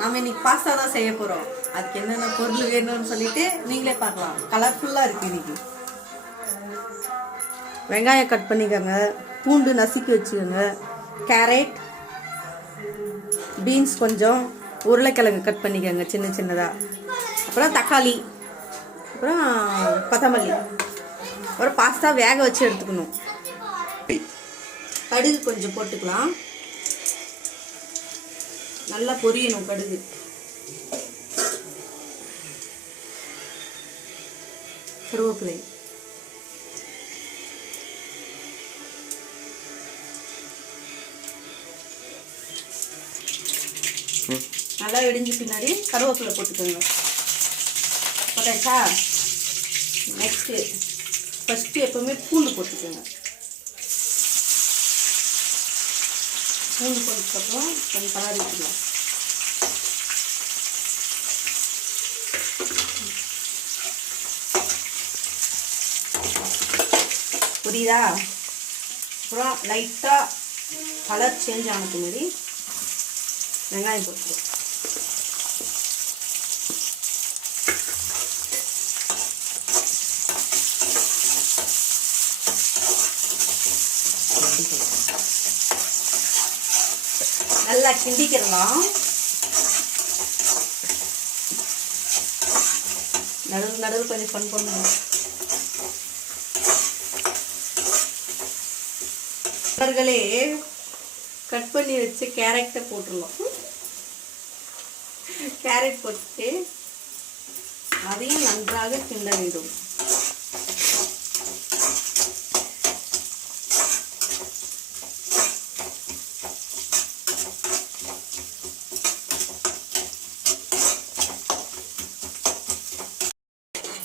நம்ம இன்னைக்கு பாஸ்தா தான் செய்ய போகிறோம். அதுக்கு என்னென்ன பொருள் வேணும்னு சொல்லிட்டு நீங்களே பார்க்கலாம். கலர்ஃபுல்லாக இருக்குது இன்னைக்கு. வெங்காயம் கட் பண்ணிக்கோங்க, பூண்டு நசுக்கி வச்சுக்கோங்க, கேரட், பீன்ஸ் கொஞ்சம், உருளைக்கிழங்கு கட் பண்ணிக்கோங்க சின்ன சின்னதாக, அப்புறம் தக்காளி, அப்புறம் கொத்தமல்லி, அப்புறம் பாஸ்தா வேக வச்சு எடுத்துக்கணும். கடுகு கொஞ்சம் போட்டுக்கலாம், நல்லா பொரியணும் கடுகு. கருவேப்பிலை, நல்லா வெடிஞ்ச பின்னாடி கருவேப்பிலை போட்டுக்கோங்க. போட்டாச்சா? ஃபஸ்ட்டு எப்பவுமே பூண்டு போட்டுக்கோங்க. பூண்டு போட்டதுக்கப்புறம் கொஞ்சம் கலர் விட்டுக்கலாம். புரியுதா? அப்புறம் லைட்டாக கலர் சேஞ்ச் ஆனது மாதிரி வெங்காயம் போட்டுக்கலாம். நல்லா கிண்டிக்கலாம். நடுவு கொஞ்சம் ஃபன் பண்ணுங்க. அவர்களே கட் பண்ணி வச்சு கேரட்டை போட்டுருவோம். கேரட் போட்டு அதையும் நன்றாக கிண்ட வேண்டும்.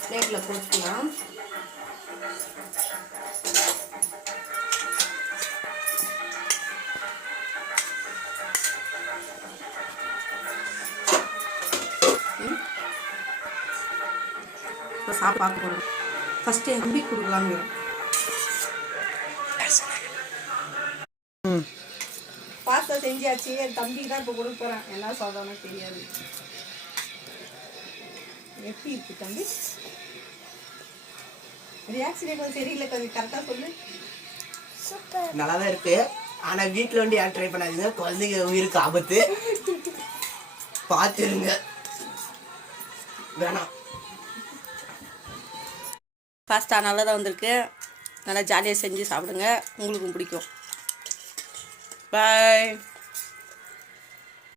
பிளேட்ல போட்டுக்கலாம். சாப்பாடு போடுறோம். ஃபர்ஸ்ட் என் தம்பி கொடுக்கலாங்க. பாஸ்தா செஞ்சாச்சு, என் தம்பி தான் இப்போ கொடுக்க போகிறேன். என்ன சொல்கிறோன்னு தெரியாது. எப்படி இருக்கு தம்பி? ரியாக்ஷனே கொஞ்சம் சரியில்லை, கொஞ்சம் கரெக்டாக சொல்லு. நல்லா தான் இருக்கு. ஆனால் வீட்டில் வந்து யாரும் ட்ரை பண்ணாதீங்க, குழந்தைங்க உயிருக்கு ஆபத்து. பார்த்துருங்க, வேணாம். பாஸ்தா நல்லா தான் வந்திருக்கு. நல்லா ஜாலியாக செஞ்சு சாப்பிடுங்க, உங்களுக்கும் பிடிக்கும். பாய்.